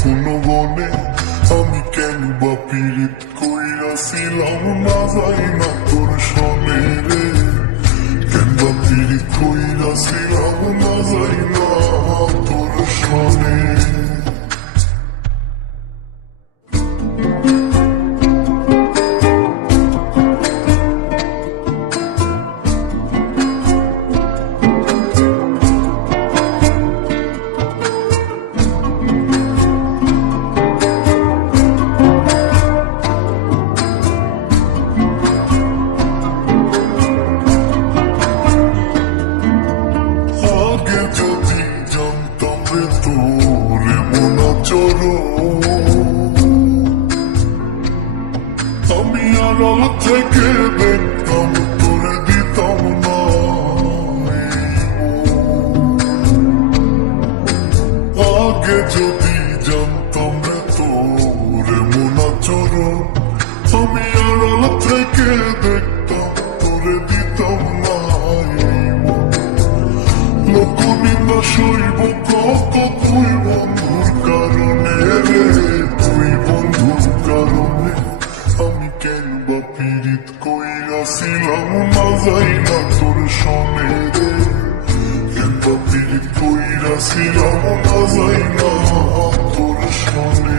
কোনো বনে, আমি কেন বা পীড়িত কইরাছিলাম না যাই না তোর সনে রে, কেন বা পীড়িত কইরাছিলাম না যাই না তোর সনে। আমি আড়াল থেকে দেখতাম তোরে দিতাম না, আগে যদি জানতাম রে তোরে মনা চরণ, আমি আড়াল থেকে দেখতাম তোরে দিতাম না। লোক নিন্দা সইব কত তুই বন্ধুর কারণে রে, তুই বন্ধুর কারণে আমি কেন বা পীড়িত কইরাছিলাম না যাই না তোর সনে রে, কেন বা পীড়িত কইরাছিলাম না যাই না তোর সনে।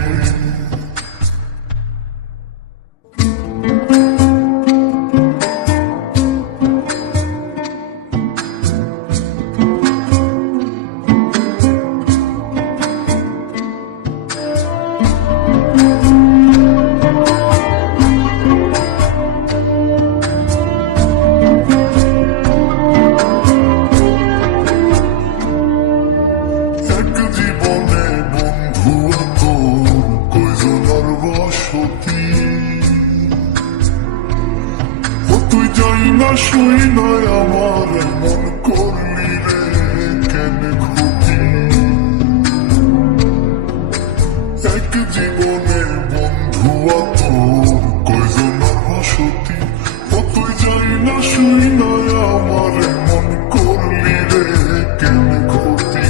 না শুই নয় আমার মন করলি রে কেন ক্ষতি, এক জীবনে বন্ধু তোর কয়জনের বসতি, ও তুই যাই না শুই নয় আমার মন করলি রে কেন ক্ষতি,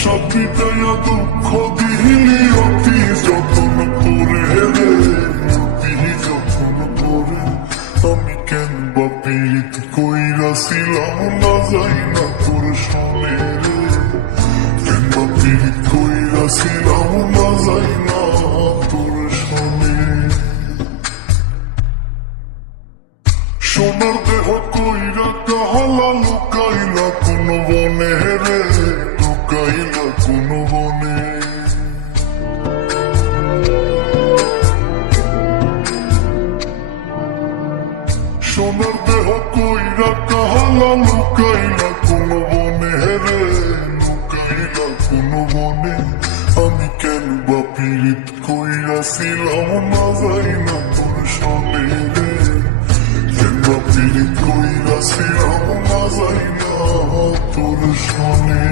সব বিদায়া দুঃখ দিলি অতি যতন করে রে, অতি যতন করে আমি কেন বা পীড়িত কইরাছিলাম না যাই না তোর সনে রে, কেন বা পীড়িত কইরাছিলাম না যাই না তোর সনে। সোনার দেহ কইরা কাহালা লুকাইলা কোন বনে রে, লুকাইলা কোন বনে। সোনার দেহ কইরা কাহালা লুকাইলা কোন বনে রে, লুকাইলা কোন বনে আমি কেন বা পীড়িত কইরাছিলাম না যাই না তোর সনে রে, কেন বা পীড়িত কইরাছিলাম না যাই না তোর সনে।